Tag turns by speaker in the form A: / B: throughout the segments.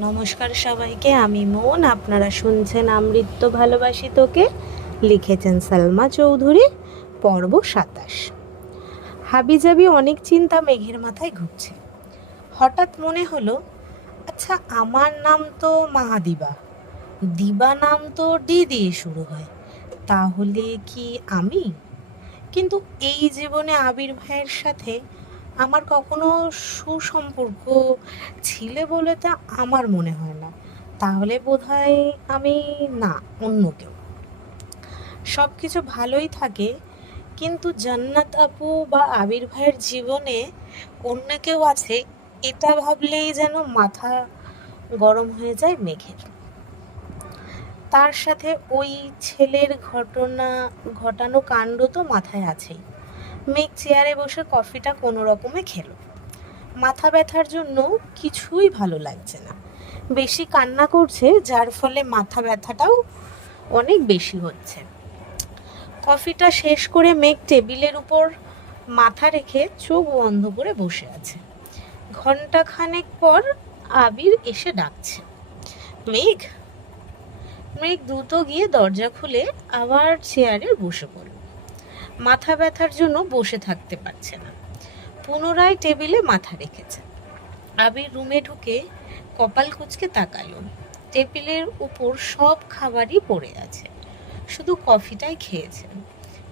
A: নমস্কার সবাইকে, আমি মন আপনারা শুনছেন আমৃত্য ভালোবাসি তোকে, লিখেছেন সালমা চৌধুরী, পর্ব সাতাশ। হাবিজাবি অনেক চিন্তা মেঘের মাথায় ঘুরছে। হঠাৎ মনে হলো আচ্ছা আমার নাম তো মাহাদিবা দিবা নাম তো ডি দিয়ে শুরু হয়, তাহলে কি আমি? কিন্তু এই জীবনে আবির ভাইয়ের সাথে আমার কখনো সুসম্পর্ক ছিল বলে তা আমার মনে হয় না। তাহলে বোধহয় আমি না, অন্য কেউ। সব কিছু ভালোই থাকে, কিন্তু জান্নাত আপু বা আবির ভাইয়ের জীবনে অন্য কেউ আছে, এটা ভাবলেই যেন মাথা গরম হয়ে যায় মেঘের। তার সাথে ওই ছেলের ঘটনা, ঘটানো কাণ্ড তো মাথায় আছেই। মেঘ চেয়ারে বসে কফিটা কোনো রকমে খেলো। মাথা ব্যথার জন্য কিছুই ভালো লাগছে না। বেশি কান্না করছে, যার ফলে মাথা ব্যথাটাও অনেক বেশি হচ্ছে। কফিটা শেষ করে মেঘ টেবিলের উপর মাথা রেখে চোখ বন্ধ করে বসে আছে। ঘণ্টা খানেক পর আবির এসে ডাকছে, মেঘ? মেঘ দ্রুত গিয়ে দরজা খুলে আবার চেয়ারে বসে পড়ল। মাথা ব্যথার জন্য বসে থাকতে পারছে না। পুনরায় টেবিলে মাথা রেখেছে। আবির রুমে ঢুকে কপাল কুচকে তাকালো। টেবিলের উপর সব খাবারই পড়ে আছে। শুধু কফিটাই খেয়েছে।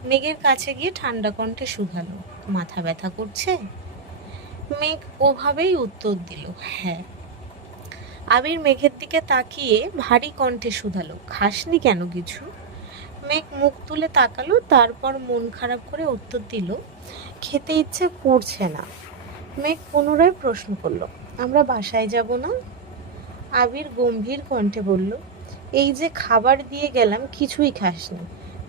A: মেঘের কাছে গিয়ে ঠান্ডা কণ্ঠে শুধালো, মাথা ব্যথা করছে? মেঘ ওভাবেই উত্তর দিল হ্যাঁ। আবির মেঘের দিকে তাকিয়ে ভারী কণ্ঠে শুধালো, খাসনি কেন কিছু? মেঘ মুখ তুলে তাকালো, তারপর মন খারাপ করে উত্তর দিল, খেতে ইচ্ছে করছে না। মেঘ পুনরায় প্রশ্ন করল, আমরা বাসায় যাব না? আবির গম্ভীর কণ্ঠে বলল, এই যে খাবার দিয়ে গেলাম, কিছুই খাসনি।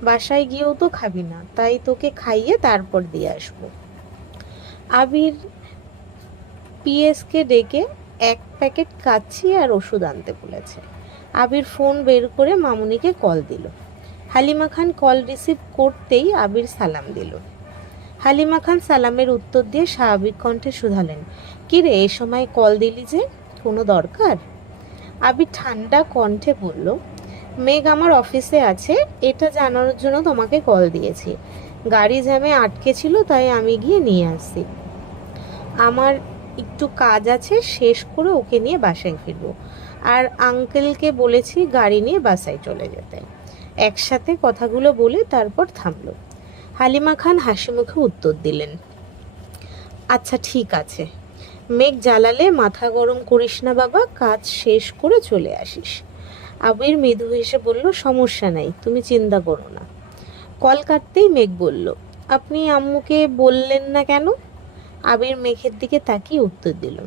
A: বাসায় গিয়েও তো খাবি না, তাই তোকে খাইয়ে তারপর দিয়ে আসব। আবির পিএসকে ডেকে এক প্যাকেট কাচ্ছি আর ওষুধ আনতে বলেছে। আবির ফোন বের করে মামুনিকে কল দিল হালিমা খান কল রিসিভ করতেই আবির সালাম দিল। হালিমা খান সালামের উত্তর দিয়ে স্বাভাবিক কণ্ঠে শুধালেন, কি রে, এ সময় কল দিলি যে? কোনো দরকার? আবির ঠান্ডা কণ্ঠে বলল, মেঘ আমার অফিসে আছে, এটা জানানোর জন্য তোমাকে কল দিয়েছি। গাড়ি জ্যামে আটকে ছিল, তাই আমি গিয়ে নিয়ে আসছি। আমার একটু কাজ আছে, শেষ করে ওকে নিয়ে বাসায় ফিরবো। আর আঙ্কেলকে বলেছি গাড়ি নিয়ে বাসায় চলে যেতে। একসাথে কথাগুলো বলে তারপর থামলো। হালিমা খান হাসি মুখে উত্তর দিলেন আচ্ছা ঠিক আছে। মেঘ জ্বালালে মাথা গরম করিস না বাবা, কাজ শেষ করে চলে আসিস। আবির মৃদু হেসে বলল, সমস্যা নাই, তুমি চিন্তা করো না। কল কাটতেই মেঘ বলল, আপনি আম্মুকে বললেন না কেন? আবির মেঘের দিকে তাকিয়ে উত্তর দিল,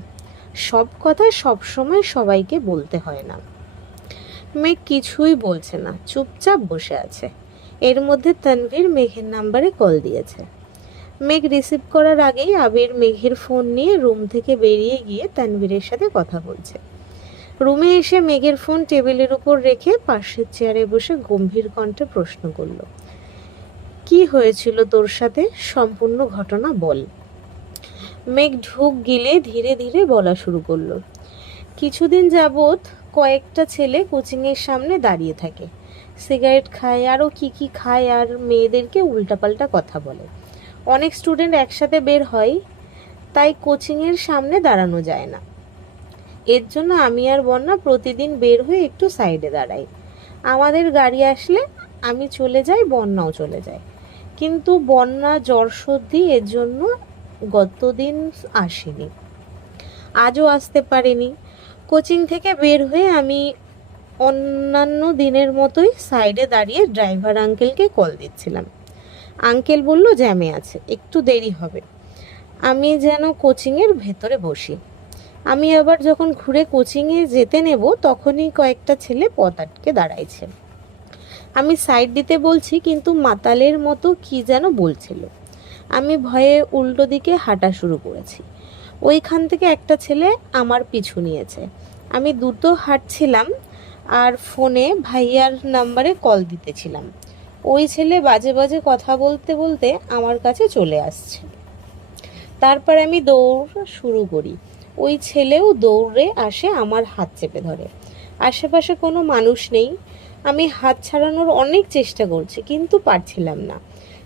A: সব কথা সব সময় সবাইকে বলতে হয় না। মেঘ কিছুই বলছে না, চুপচাপ বসে আছে। এর মধ্যে তানভীর মেঘের নাম্বারে কল দিয়েছে। মেঘ রিসিভ করার আগেই আবির মেঘের ফোন নিয়ে রুম থেকে বেরিয়ে গিয়ে তানভীরের সাথে কথা বলছে। রুমে এসে মেঘের ফোন টেবিলের উপর রেখে পাশের চেয়ারে বসে গম্ভীর কণ্ঠে প্রশ্ন করল, কি হয়েছিল তোর সাথে? সম্পূর্ণ ঘটনা বল। মেঘ ঢুক গিলে ধীরে ধীরে বলা শুরু করল, কিছুদিন যাবৎ কয়েকটা ছেলে কোচিংয়ের সামনে দাঁড়িয়ে থাকে। সিগারেট খায়, আরও কি কি খায়, আর মেয়েদেরকে উল্টাপাল্টা কথা বলে। অনেক স্টুডেন্ট একসাথে বের হয়, তাই কোচিংয়ের সামনে দাঁড়ানো যায় না। এর জন্য আমি আর বন্যা প্রতিদিন বের হয়ে একটু সাইডে দাঁড়াই। আমাদের গাড়ি আসলে আমি চলে যাই, বন্যাও চলে যায়। কিন্তু বন্যা জ্বর সর্দি এর জন্য গতদিন আসেনি। আজও আসতে পারেনি। কোচিং থেকে বের হয়ে আমি অন্যান্য দিনের মতোই সাইডে দাঁড়িয়ে ড্রাইভার আঙ্কেলকে কল দিচ্ছিলাম। আঙ্কেল বলল, জ্যামে আছে, একটু দেরি হবে। আমি যেন কোচিংয়ের ভেতরে বসি। আমি আবার যখন ঘুরে কোচিংয়ে যেতে নেব, তখনই কয়েকটা ছেলে পথ আটকে দাঁড়াইছে। আমি সাইড দিতে বলছি, কিন্তু মাতালের মতো কি যেন বলছিল। আমি ভয়ে উল্টো দিকে হাঁটা শুরু করেছি। ওইখান থেকে একটা ছেলে আমার পিছু নিয়েছে। আমি দ্রুত হাঁটছিলাম আর ফোনে ভাইয়ার নাম্বারে কল দিতেছিলাম। ওই ছেলে বাজে বাজে কথা বলতে বলতে আমার কাছে চলে আসছে। তারপর আমি দৌড় শুরু করি। ওই ছেলেও দৌড়ে আসে আমার হাত চেপে ধরে। আশেপাশে কোনো মানুষ নেই। আমি হাত ছাড়ানোর অনেক চেষ্টা করছি কিন্তু পারছিলাম না।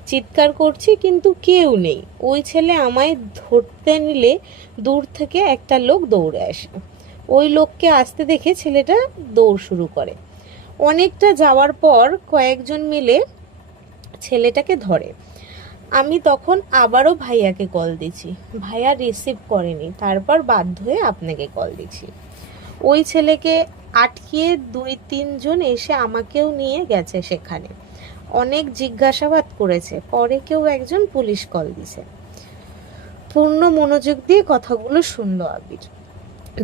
A: চিৎকার করছি, কিন্তু কেউ নেই। ওই ছেলে আমায় ধরতে নিলে দূর থেকে একটা লোক দৌড়ে আসে। ওই লোককে আসতে দেখে ছেলেটা দৌড় শুরু করে। অনেকটা যাওয়ার পর কয়েকজন মিলে ছেলেটাকে ধরে। আমি তখন আবারও ভাইয়াকে কল দিছি। ভাইয়া রিসিভ করেনি। তারপর বাধ্য হয়ে আপনাকে কল দিছি। ওই ছেলেকে আটকিয়ে দুই তিনজন এসে আমাকেও নিয়ে গেছে সেখানে। অনেক জিজ্ঞাসাবাদ করেছে। পরে কেউ একজন পুলিশ কল দিছে। পূর্ণ মনোযোগ দিয়ে কথাগুলো শুনলো আবির।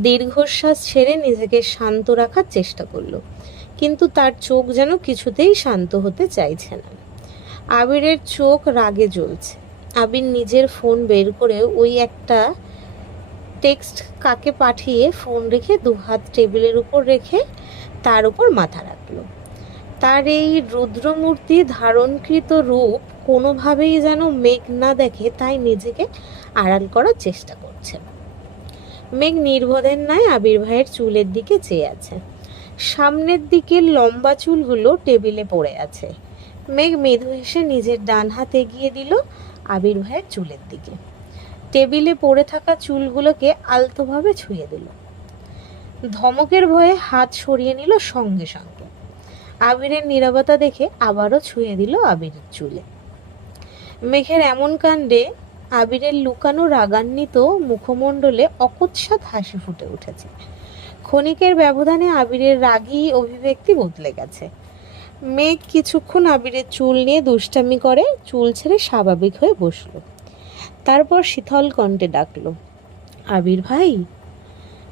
A: দীর্ঘশ্বাস ছেড়ে নিজেকে শান্ত রাখার চেষ্টা করল, কিন্তু তার চোখ যেন কিছুতেই শান্ত হতে চাইছে না। আবিরের চোখ রাগে জ্বলছে। আবির নিজের ফোন বের করে ওই একটা টেক্সট কাকে পাঠিয়ে ফোন রেখে দুহাত টেবিলের উপর রেখে তার উপর মাথা রাখল। তার এই রুদ্রমূর্তি ধারণকৃত রূপ কোনোভাবেই যেন মেঘ না দেখে তাই নিজেকে আড়াল করার চেষ্টা করছে। মেঘ নির্বোধের ন্যায় আবির ভাইয়ের চুলের দিকে চেয়ে আছে। সামনের দিকে লম্বা চুলগুলো টেবিলে পড়ে আছে। মেঘ মৃদু হেসে নিজের ডান হাত এগিয়ে দিল আবির ভাইয়ের চুলের দিকে। টেবিলে পড়ে থাকা চুলগুলোকে আলতোভাবে ছুঁয়ে দিল। ধমকের ভয়ে হাত সরিয়ে নিল সঙ্গে সঙ্গে। আবিরের নীরবতা দেখে আবারও ছুঁয়ে দিল আবিরের চুলে। মেঘের এমন কাণ্ডে আবিরের লুকানো রাগান্বিত মুখমণ্ডলে অকস্মাৎ হাসি ফুটে উঠেছে। ক্ষণিকের ব্যবধানে আবিরের রাগী অভিব্যক্তি বদলে গেছে। মেঘ কিছুক্ষণ আবিরের চুল নিয়ে দুষ্টামি করে, চুল ছেড়ে স্বাভাবিক হয়ে বসল। তারপর শীতল কণ্ঠে ডাকলো, আবির ভাই?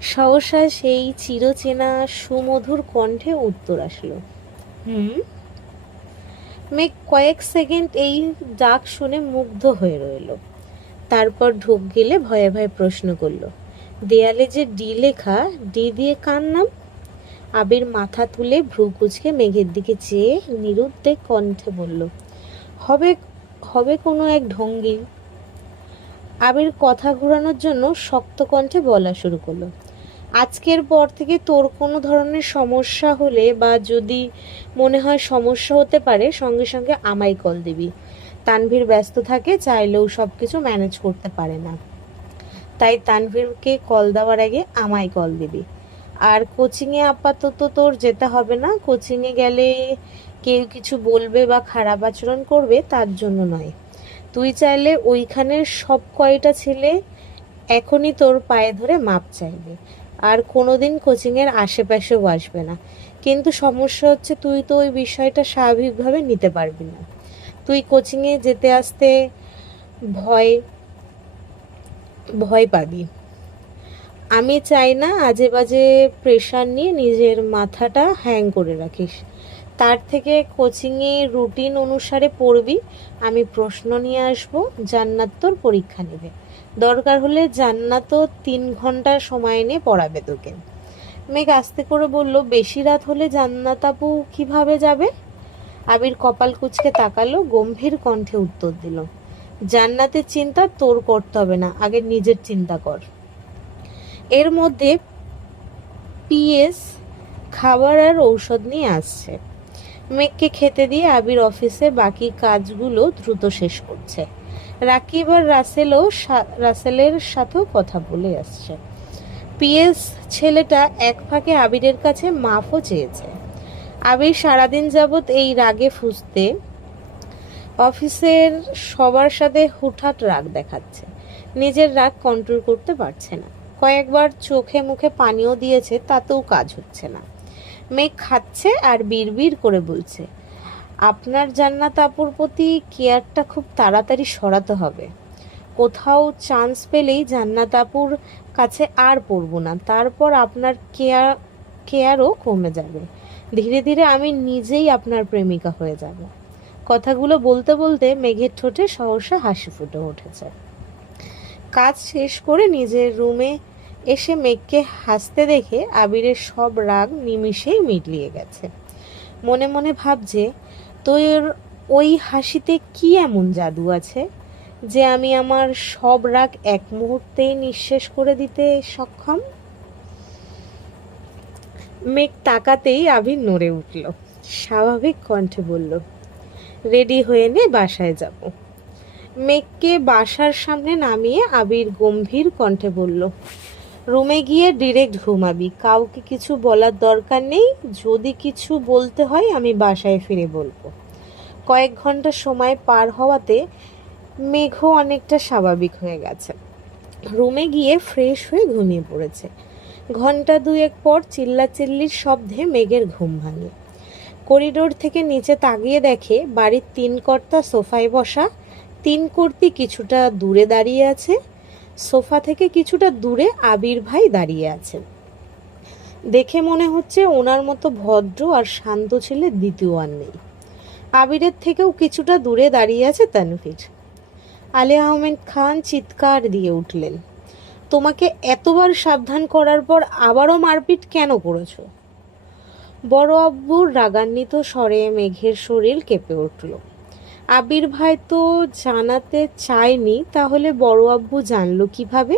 A: সহসা সেই চিরচেনা সুমধুর কণ্ঠে উত্তর আসলো মেঘ কয়েক সেকেন্ড এই ডাক শুনে মুগ্ধ হয়ে রইল। তারপর ঢোক গেলে ভয়ে ভয়ে প্রশ্ন করল, দেয়ালে যে ডি লেখা, ডি দিয়ে কার নাম? আবির মাথা তুলে ভ্রু কুচকে মেঘের দিকে চেয়ে নিরুদ্বেগ কণ্ঠে বলল, হবে হবে কোনো এক ঢঙ্গি? আবির কথা ঘোরানোর জন্য শক্ত কণ্ঠে বলা শুরু করল আজকের পর থেকে তোর কোনো ধরনের সমস্যা হলে বা যদি মনে হয় সমস্যা হতে পারে, সঙ্গে সঙ্গে আমায় কল দিবি। তানভীর ব্যস্ত থাকে, চাইলেও সব কিছু ম্যানেজ করতে পারে না। তাই তানভীরকে কল দেওয়ার আগে আমায় কল দিবি। আর কোচিংয়ে আপাতত তোর যেতে হবে না। কোচিংয়ে গেলে কেউ কিছু বলবে বা খারাপ আচরণ করবে, তার জন্য নয়। তুই চাইলে ওইখানের সব কয়টা ছেলে এখনই তোর পায়ে ধরে মাপ চাইবে। আর কোনোদিন কোচিংয়ের আশেপাশেও আসবে না। কিন্তু সমস্যা হচ্ছে তুই তো ওই বিষয়টা স্বাভাবিকভাবে নিতে পারবি না। তুই কোচিংয়ে যেতে আসতে ভয় ভয় পাবি। আমি চাই না আজে বাজে প্রেশার নিয়ে নিজের মাথাটা হ্যাং করে রাখিস। তার থেকে কোচিংয়ে রুটিন অনুসারে পড়বি। আমি প্রশ্ন নিয়ে আসব, জান্নাত তোর পরীক্ষা নেবে। দরকার হলে জান্নাতও তিন ঘণ্টার সময় নিয়ে পড়াবে তোকে। মেঘ আস্তে করে বলল, বেশি রাত হলে জান্নাত আপু কীভাবে যাবে? আবির কপাল কুচকে তাকালো, গম্ভীর কণ্ঠে উত্তর দিল, জান্নাতের চিন্তা তোর করতে হবে না, আগে নিজের চিন্তা কর। এর মধ্যে পিএস খাবার আর ঔষধ নিয়ে আসছে। মেঘকে খেতে দিয়ে আবির অফিসে বাকি কাজগুলো দ্রুত শেষ করছে। রাকিব আর রাসেলও রাসেলের সাথেও কথা বলে আসছে। পিএস ছেলেটা এক ফাঁকে আবিরের কাছে মাফও চেয়েছে। আবির সারাদিন যাবৎ এই রাগে ফুসতে অফিসের সবার সাথে হুটহাট রাগ দেখাচ্ছে। নিজের রাগ কন্ট্রোল করতে পারছে না। কয়েকবার চোখে মুখে পানিও দিয়েছে, তাতেও কাজ হচ্ছে না। মেঘ খাচ্ছে আর বিড়বিড় করে বলছে আপনার জান্নাত আপুর প্রতি কেয়ারটা খুব তাড়াতাড়ি সরাতে হবে। কোথাও চান্স পেলেই জান্নাত আপুর কাছে আর পড়ব না। তারপর আপনার কেয়ার কেয়ারও কমে যাবে। ধীরে ধীরে আমি নিজেই আপনার প্রেমিকা হয়ে যাব। কথাগুলো বলতে বলতে মেঘের ঠোঁটে সহসা হাসি ফুটে উঠেছে। কাজ শেষ করে নিজের রুমে এসে মেঘকে হাসতে দেখে আবিরের সব রাগ নিমিষেই মিটলিয়ে গেছে। মনে মনে ভাবছে তোর ওই হাসিতে কি এমন জাদু আছে যে আমি আমার সব রাগ এক মুহূর্তেই নিঃশেষ করে দিতে সক্ষম? মেঘ তাকাতেই আবির নড়ে উঠল। স্বাভাবিক কণ্ঠে বলল, রেডি হয়ে নে, বাসায় যাব। মেঘকে বাসার সামনে নামিয়ে আবির গম্ভীর কণ্ঠে বলল রুমে গিয়ে ডিরেক্ট ঘুমাবি। কাউকে কিছু বলার দরকার নেই। যদি কিছু বলতে হয়, আমি বাসায় ফিরে বলব। কয়েক ঘণ্টা সময় পার হওয়াতে মেঘও অনেকটা স্বাভাবিক হয়ে গেছে। রুমে গিয়ে ফ্রেশ হয়ে ঘুমিয়ে পড়েছে। ঘণ্টা দুয়েক পর চিল্লাচিল্লির শব্দে মেঘের ঘুম ভাঙে। করিডোর থেকে নিচে তাকিয়ে দেখে বাড়ির তিন কর্তা সোফায় বসা। তিন কর্তি কিছুটা দূরে দাঁড়িয়ে আছে। সোফা থেকে কিছুটা দূরে আবির ভাই দাঁড়িয়ে আছে দেখে মনে হচ্ছে ওনার মতো ভদ্র আর শান্ত ছেলে দ্বিতীয় আর নেই। আবিরের থেকেও কিছুটা দূরে দাঁড়িয়ে আছে তানভীর। আলী আহমেদ খান চিৎকার দিয়ে উঠলেন, তোমাকে এতবার সাবধান করার পর আবারও মারপিট কেন করেছ? বড় আব্বুর রাগান্বিত স্বরে মেঘের শরীর কেঁপে উঠল। আবির ভাই তো জানাতে চায়নি, তাহলে বড় আব্বু জানলো কীভাবে?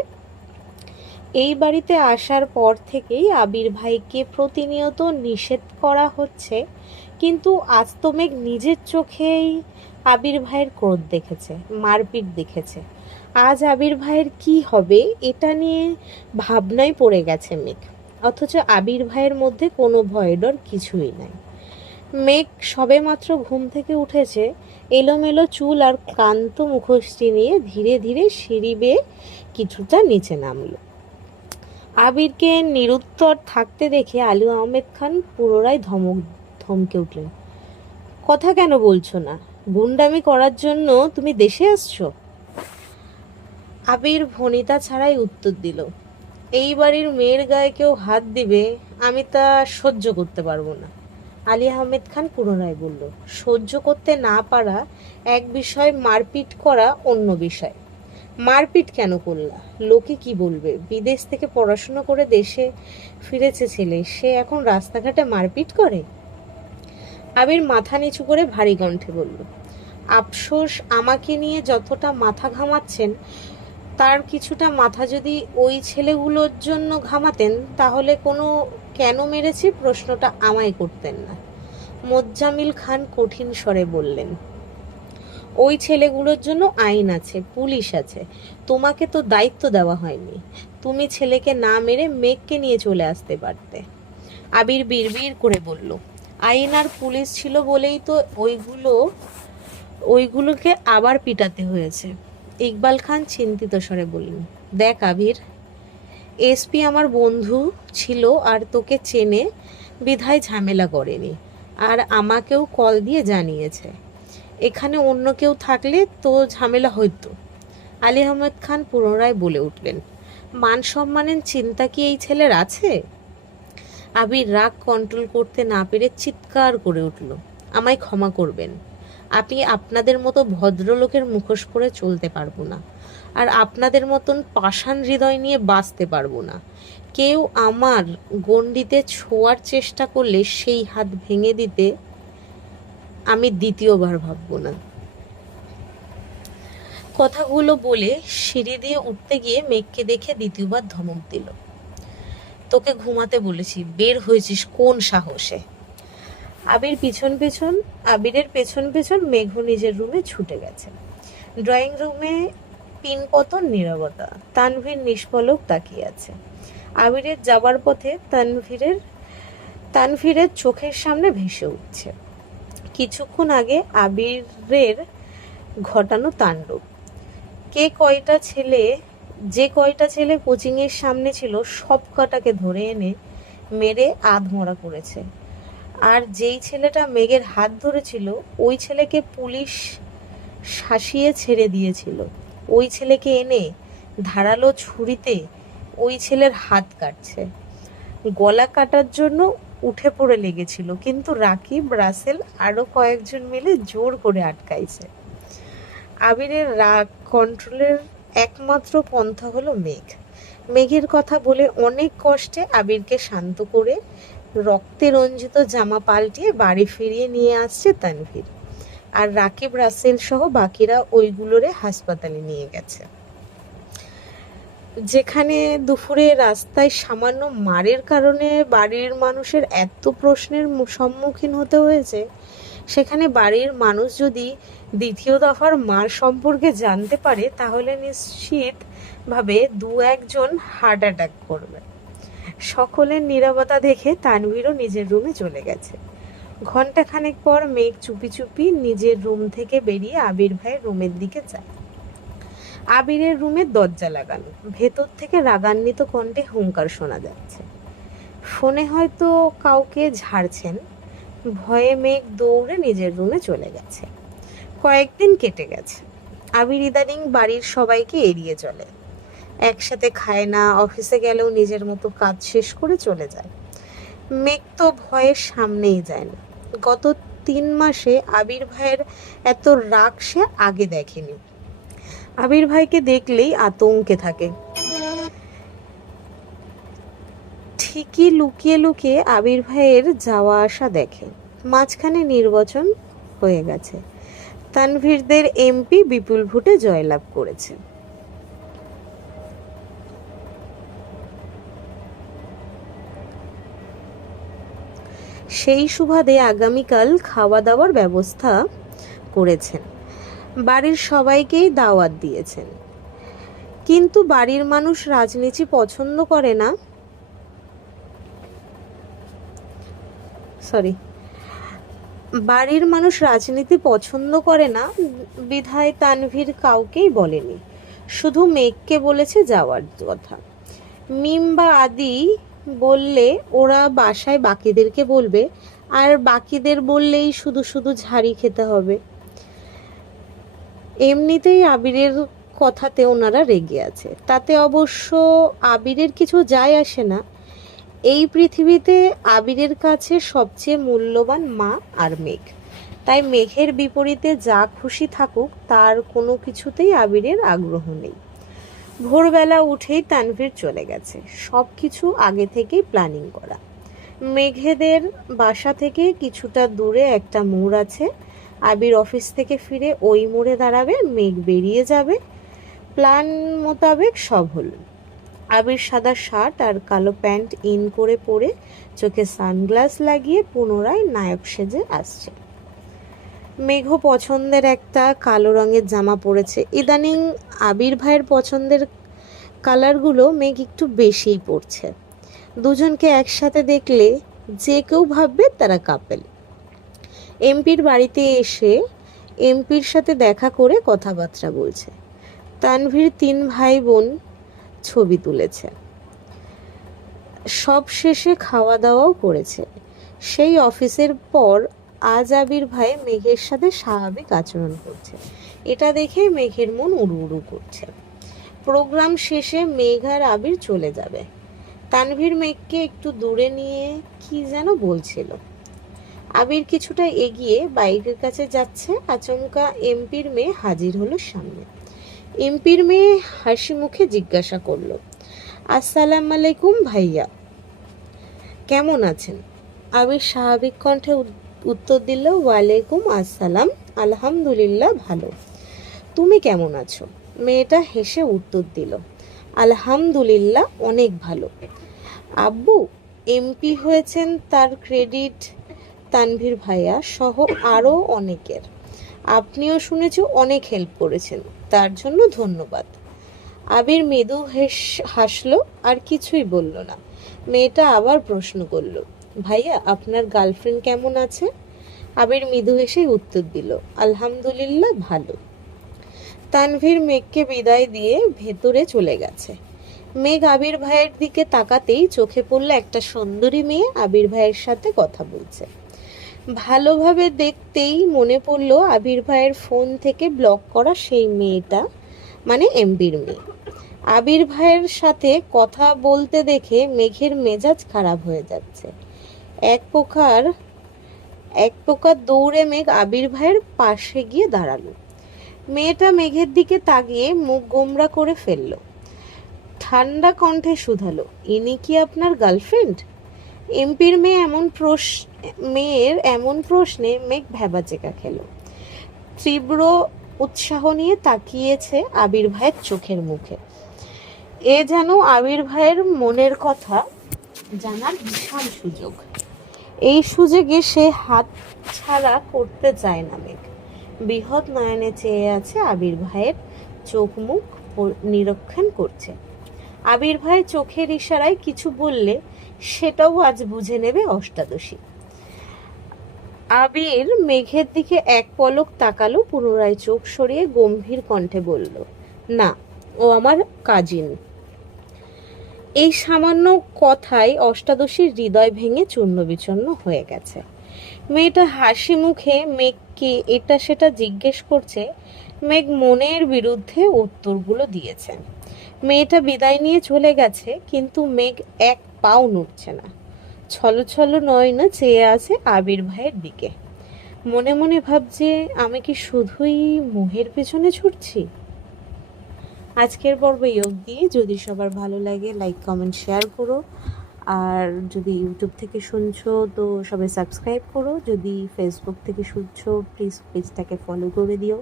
A: এই বাড়িতে আসার পর থেকেই আবির ভাইকে প্রতিনিয়ত নিষেধ করা হচ্ছে, কিন্তু আজ তো মেঘ নিজের চোখেই আবির ভাইয়ের ক্রোধ দেখেছে, মারপিট দেখেছে। আজ আবির ভাইয়ের কি হবে, এটা নিয়ে ভাবনায় পড়ে গেছে মেঘ। অথচ আবির ভাইয়ের মধ্যে কোনো ভয় ডর কিছুই নাই। মেঘ সবেমাত্র ঘুম থেকে উঠেছে এলোমেলো চুল আর ক্লান্ত মুখোশটি নিয়ে ধীরে ধীরে সিঁড়ি বেয়ে কিছুটা নিচে নামলো। আবিরকে নিরুত্তর থাকতে দেখে আলু আহমেদ খান পুনরায় ধমক, ধমকে উঠলেন, কথা কেন বলছো না? গুন্ডামি করার জন্য তুমি দেশে আসছো? আবির ভনিতা ছাড়াই উত্তর দিল, এই বাড়ির মেয়ের গায়ে কেউ হাত দিবে, আমি তা সহ্য করতে পারব না। আলী আহমেদ খান পুনরায় বলল, সহ্য করতে না পারা এক বিষয়, মারপিট করা অন্য বিষয়। মারপিট কেন করলা? লোকে কি বলবে? বিদেশ থেকে পড়াশুনো করে দেশে ফিরেছে ছেলে, সে এখন রাস্তাঘাটে মারপিট করে? আবির মাথা নিচু করে ভারী কণ্ঠে বলল, আফসোস, আমাকে নিয়ে যতটা মাথা ঘামাচ্ছেন, তার কিছুটা মাথা যদি ওই ছেলেগুলোর জন্য ঘামাতেন, তাহলে কোনো কেন মেরেছি প্রশ্নটা আমায় করতেন না। মোজ্জামিল খান কঠিন স্বরে বললেন, ওই ছেলেগুলোর জন্য আইন আছে, পুলিশ আছে। তোমাকে তো দায়িত্ব দেওয়া হয়নি। তুমি ছেলেকে না মেরে মেঘকে নিয়ে চলে আসতে পারতে। আবির বিড়বিড় করে বলল, আইন আর পুলিশ ছিল বলেই তো ওইগুলো, ওইগুলোকে আবার পিটাতে হয়েছে। ইকবাল খান চিন্তিত স্বরে বললেন, দেখ আবির এসপি আমার বন্ধু ছিল আর তোকে চেনে বিধায় ঝামেলা করেনি। আর আমাকেও কল দিয়ে জানিয়েছে। এখানে অন্য কেউ থাকলে তো ঝামেলা হইতো। আলী আহমেদ খান পুনরায় বলে উঠলেন, মান সম্মানের চিন্তা কি এই ছেলের আছে? আবির রাগ কন্ট্রোল করতে না পেরে চিৎকার করে উঠল, আমায় ক্ষমা করবেন। আমি আপনাদের মতো ভদ্রলোকের মুখোশ পরে চলতে পারব না। আর আপনাদের মতন পাষাণ হৃদয় নিয়ে বাঁচতে পারব না। কেউ আমার গণ্ডিতে ছোঁয়ার চেষ্টা করলে সেই হাত ভেঙে দিতে আমি দ্বিতীয়বার ভাববো না। কথাগুলো বলে সিঁড়ি দিয়ে উঠতে গিয়ে মেঘকে দেখে দ্বিতীয়বার ধমক দিল। তোকে ঘুমাতে বলেছি, বের হয়েছিস কোন সাহসে? আবির পিছন পেছন, আবিরের পেছন পেছন মেঘ নিজের রুমে ছুটে গেছে। ড্রয়িং রুমে পিন পতন নীরবতা। তানভীর নিষ্ফলক তাকিয়ে আছে। আবিরের যাবার পথে তানভীরের তানভীরের চোখের সামনে ভেসে উঠছে। কিছুক্ষণ আগে আবিরের ঘটানো তাণ্ডব। কে কয়টা ছেলে, যে কয়টা ছেলে কোচিংয়ের সামনে ছিল, সব কটাকে ধরে এনে মেরে আধমরা করেছে। আর যেই ছেলেটা মেঘের হাত ধরেছিল, ওই ছেলেকে পুলিশ শাসিয়ে ছেড়ে দিয়েছিল। ওই ছেলেকে এনে ধারালো ছুরিতে ওই ছেলের হাত কাটছে। গলা কাটার জন্য উঠে পড়ে লেগেছিল, কিন্তু রাকিব রাসেল আরও কয়েকজন মিলে জোর করে আটকাইছে। আবিরের রাগ কন্ট্রোলের একমাত্র পন্থা হলো মেঘ। মেঘের কথা বলে অনেক কষ্টে আবিরকে শান্ত করে রক্তে রঞ্জিত জামা পাল্টিয়ে বাড়ি ফিরিয়ে নিয়ে আসছে তানভীর। আর রাকিব রাসেল সহ বাকিরা ওইগুলোরে হাসপাতালে নিয়ে গেছে। যেখানে দুপুরে রাস্তায় সামান্য মারের কারণে বাড়ির মানুষের এত প্রশ্নের সম্মুখীন হতে হয়েছে, সেখানে বাড়ির মানুষ যদি দ্বিতীয় দফার মার সম্পর্কে জানতে পারে, তাহলে নিশ্চিতভাবে দু একজন হার্ট অ্যাটাক করবে। সকলের নীরবতা দেখে তানভীরও নিজের রুমে চলে গেছে। ঘন্টাখানেক পর মেঘ চুপি চুপি নিজের রুম থেকে বেরিয়ে আবির ভাইয়ের রুমের দিকে যায়। আবিরের রুমের দরজা লাগানো। ভেতর থেকে রাগান্বিত কণ্ঠে হুঙ্কার শোনা যাচ্ছে। ফোনে হয়তো কাউকে ঝাড়ছেন। ভয়ে মেঘ দৌড়ে নিজের রুমে চলে গেছে। কয়েকদিন কেটে গেছে। আবির ইদানিং বাড়ির সবাইকে এড়িয়ে চলে। একসাথে খায় না, অফিসে গেলেও নিজের মতো কাজ শেষ করে চলে যায়। মেঘ তো ভয়ের সামনেই যায় না। গত তিন মাসে আবির ভাইয়ের এত রাগ সে আগে দেখেনি। আবির ভাইকে দেখলেই আতঙ্কে থাকে। ঠিকই লুকিয়ে লুকিয়ে আবির ভাইয়ের যাওয়া আসা দেখে। মাঝখানে নির্বাচন হয়ে গেছে। তানভীরদের এমপি বিপুল ভোটে জয়লাভ করেছে। সেই সুবাদে আগামীকাল খাওয়া দাওয়ার ব্যবস্থা করেছেন। বাড়ির সবাইকেই দাওয়াত দিয়েছেন। কিন্তু বাড়ির মানুষ রাজনীতি পছন্দ করে না। সরি বাড়ির মানুষ রাজনীতি পছন্দ করে না, বিধায় তানভীর কাউকেই বলেনি। শুধু মেঘকে বলেছে যাওয়ার কথা। মিম বা আদি বললে ওরা বাসায় বাকিদেরকে বলবে, আর বাকিদের বললেই শুধু শুধু ঝাড়ি খেতে হবে। এমনিতেই আবিরের কথাতে ওনারা রেগে আছে। তাতে অবশ্য আবিরের কিছু যায় আসে না। এই পৃথিবীতে আবিরের কাছে সবচেয়ে মূল্যবান মা আর মেঘ। তাই মেঘের বিপরীতে যা খুশি থাকুক, তার কোনো কিছুতেই আবিরের আগ্রহ নেই। ভোরবেলা উঠেই তানভীর চলে গেছে। সব কিছু আগে থেকেই প্ল্যানিং করা। মেঘেদের বাসা থেকে কিছুটা দূরে একটা মোড় আছে। আবির অফিস থেকে ফিরে ওই মোড়ে দাঁড়াবে, মেঘ বেরিয়ে যাবে। প্ল্যান মোতাবেক সব হলো। আবির সাদা শার্ট আর কালো প্যান্ট ইন করে পরে চোখে সানগ্লাস লাগিয়ে পুনরায় নায়ক সেজে আসছে। মেঘ পছন্দের একটা কালো রঙের জামা পরেছে। ইদানিং আবির ভাইয়ের পছন্দের কালারগুলো মেঘ একটু বেশিই পড়ছে দুজনকে একসাথে দেখলে যে কেউ ভাববে তারা কাপেল এমপির বাড়িতে এসে এমপির সাথে দেখা করে কথাবার্তা বলছে। তানভীর তিন ভাই বোন ছবি তুলেছে। সব শেষে খাওয়া দাওয়াও করেছে। সেই অফিসের পর আজ আবির ভাই মেঘের সাথে স্বাভাবিক আচরণ করছে। এটা দেখে মেঘের মন উড়ু উড়ু করছে। প্রোগ্রাম শেষে মেঘ আর আবির চলে যাবে। তানভীর মেঘকে একটু দূরে নিয়ে কি যেন বলছিল। আবির কিছুটা এগিয়ে বাইকের কাছে যাচ্ছে, আচমকা এমপির মেয়ে হাজির হলো সামনে। এমপির মেয়ে হাসি মুখে জিজ্ঞাসা করল, আসসালাম আলাইকুম ভাইয়া। কেমন আছেন? আবির স্বাভাবিক কণ্ঠে উত্তর দিল, ওয়ালাইকুম আসসালাম। আলহামদুলিল্লাহ ভালো। তুমি কেমন আছো? মেয়েটা হেসে উত্তর দিল, আলহামদুলিল্লাহ অনেক ভালো। আব্বু, এমপি হয়েছেন তার ক্রেডিট তানভীর ভাইয়া সহ আরও অনেকের। আপনিও শুনেছ অনেক হেল্প করেছেন, তার জন্য ধন্যবাদ। আবির মৃদু হেস, হাসলো, আর কিছুই বলল না। মেয়েটা আবার প্রশ্ন করল ভাইয়া, আপনার গার্লফ্রেন্ড কেমন আছে? আবির মৃদু হেসে উত্তর দিল, আলহামদুলিল্লাহ ভালো। তানভীর মেঘকে বিদায় দিয়ে ভেতরে চলে গেছে। মেঘ আবির ভাইয়ের দিকে তাকাতেই চোখে পড়ল একটা সুন্দরী মেয়ে আবির ভাইয়ের সাথে কথা বলছে। ভালোভাবে দেখতেই মনে পড়ল আবির ভাইয়ের ফোন থেকে ব্লক করা সেই মেয়েটা মানে এমবির মেয়ে। আবির ভাইয়ের সাথে কথা বলতে দেখে মেঘের মেজাজ খারাপ হয়ে যাচ্ছে। এক প্রকার এক প্রকার দৌড়ে মেঘ আবির ভাইয়ের পাশে গিয়ে দাঁড়াল। মেয়েটা মেঘের দিকে তাকিয়ে মুখ গোমরা করে ফেলল। ঠান্ডা কণ্ঠে শুধালো, ইনি কি আপনার গার্লফ্রেন্ড? এমপির মেয়ে এমন প্রশ্ন, মেয়ের এমন প্রশ্নে মেঘ ভ্যাবাচেকা খেল। তীব্র উৎসাহ নিয়ে তাকিয়েছে আবির ভাইয়ের চোখের মুখে। এ যেন আবির ভাইয়ের মনের কথা জানার বিশাল সুযোগ। এই সুযোগে সে হাত ছাড়া করতে চায় না মেঘ। বৃহৎ নয়নে চেয়ে আছে আবির ভাইয়ের চোখ মুখ নিরীক্ষণ করছে। আবির ভাই চোখের ইশারায় কিছু বললে সেটাও আজ বুঝে নেবে অষ্টাদশী। আবির মেঘের দিকে এক পলক তাকালো, পুনরায় চোখ সরিয়ে গম্ভীর কণ্ঠে বলল, না, ও আমার কাজিন। এই সামান্য কথায় অষ্টাদশীর হৃদয় ভেঙে চূর্ণ বিচূর্ণ হয়ে গেছে। মেয়েটা হাসি মুখে মেঘকে এটা সেটা জিজ্ঞেস করছে, মেঘ মনের বিরুদ্ধে উত্তরগুলো দিয়েছে মেয়েটা বিদায় নিয়ে চলে গেছে, কিন্তু মেঘ এক পাও নড়ছে না। ছলো ছলো নয়না চেয়ে আছে আবির ভাইয়ের দিকে। মনে মনে ভাবছে, আমি কি শুধুই মোহের পেছনে ছুটছি? আজকের পর্ব এই দিয়ে যদি সবার ভালো লাগে লাইক কমেন্ট শেয়ার করো। আর যদি ইউটিউব থেকে শুনছো, তো সবাই সাবস্ক্রাইব করো। যদি ফেসবুক থেকে শুনছো প্লিজ পেজটাকে ফলো করে দিও।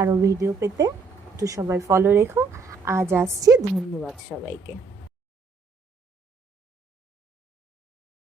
A: আরও ভিডিও পেতে একটু সবাই ফলো রেখো। আজ আসছি। ধন্যবাদ সবাইকে।